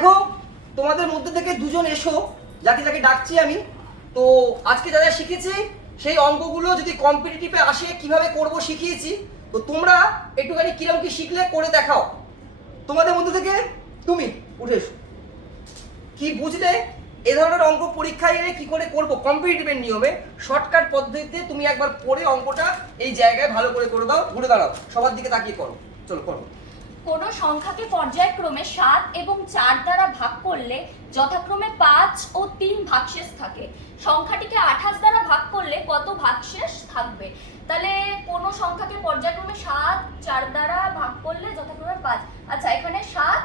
দেখো তোমাদের মধ্যে থেকে দুজন এসো, যাকে যাকে ডাকছি আমি। তো আজকে যা যা শিখেছি সেই অঙ্কগুলো যদি কম্পিটিটিভে আসে কিভাবে করব শিখিয়েছি। তো তোমরা একটুখানি কিরকম কি শিখলে করে দেখাও। তোমাদের মধ্যে থেকে তুমি উঠে এসো, কি বুঝলে এ ধরনের অঙ্ক পরীক্ষায় এনে কি করে করব কম্পিটিটিভের নিয়মে শর্টকাট পদ্ধতিতে তুমি একবার পড়ে অঙ্কটা এই জায়গায় ভালো করে দাও। ঘুরে দাঁড়াও, সবার দিকে তাকিয়ে করো, চলো করো। কোনো সংখ্যাকে পর্যায়ক্রমে 7 এবং 4 দ্বারা ভাগ করলে যথাক্রমে 5 ও 3 ভাগশেষ থাকে। সংখ্যাটিকে 28 দ্বারা ভাগ করলে কত ভাগশেষ থাকবে? তাহলে কোনো সংখ্যাকে পর্যায়ক্রমে 7, 4 দ্বারা ভাগ করলে যথাক্রমে 5। আচ্ছা, এখানে 7,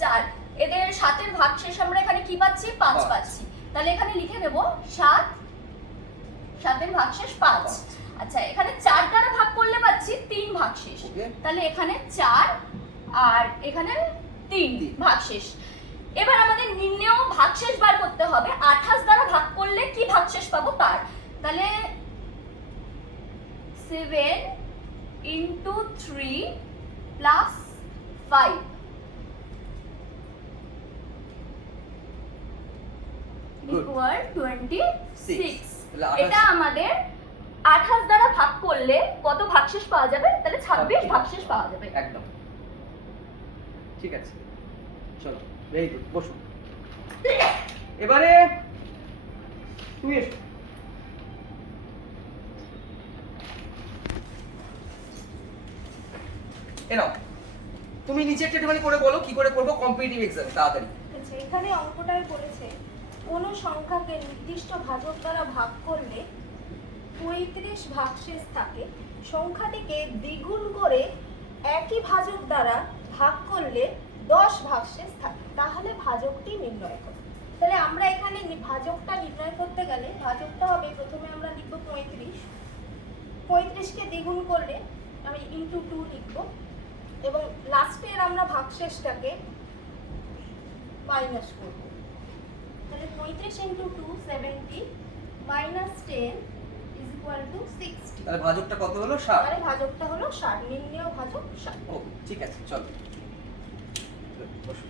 4, এদের 7-এর ভাগশেষ আমরা এখানে কি পাচ্ছি? 5 পাচ্ছি। তাহলে এখানে লিখে নেব 7, 7-এর ভাগশেষ 5। আচ্ছা, এখানে 4 দ্বারা ভাগ করলে পাচ্ছি 3 ভাগশেষ। তাহলে এখানে 4 আর এখানে 3 ভাগশেষ। এবার আমাদের নির্ণেয় ভাগশেষ বার করতে হবে 28 দ্বারা ভাগ করলে কি ভাগশেষ পাবো তার। তাহলে 7 into 3 plus 5 equal 26। এটা আমাদের 28 দ্বারা ভাগ করলে কত ভাগশেষ পাওয়া যাবে? তাহলে 26 ভাগশেষ পাওয়া যাবে। একদম ঠিক আছে, চলো ভেরি গুড, বসো। এবারে তুমি এসো। নাও তুমি নিচে একটুখানি করে বলো কি করে করবো কম্পিটিটিভ এক্সাম তাড়াতাড়ি। আচ্ছা, এখানে অঙ্কটাই বলেছে কোনো সংখ্যাকে নির্দিষ্ট ভাজক দ্বারা ভাগ করলে 35 ভাগশেষ থাকে। সংখ্যাটিকে দ্বিগুণ করে একই ভাজক দ্বারা ভাগ করলে 10 ভাগশেষ থাকে। তাহলে ভাজকটি নির্ণয় করো। তাহলে আমরা এখানে ভাজকটা নির্ণয় করতে গেলে ভাজকটা হবে, প্রথমে আমরা লিখব 35। 35কে দ্বিগুণ করলে আমি ইনটু 2 লিখব এবং লাস্টের আমরা ভাগশেষটাকে মাইনাস করব। তাহলে 35 into 2 70 minus 10 is equal to 60। তাহলে ভাজকটা কত হলো? 60। তাহলে ভাজকটা হলো 60, নির্ণেয় ভাজক 60। ওকে, ঠিক আছে, চলো বসো।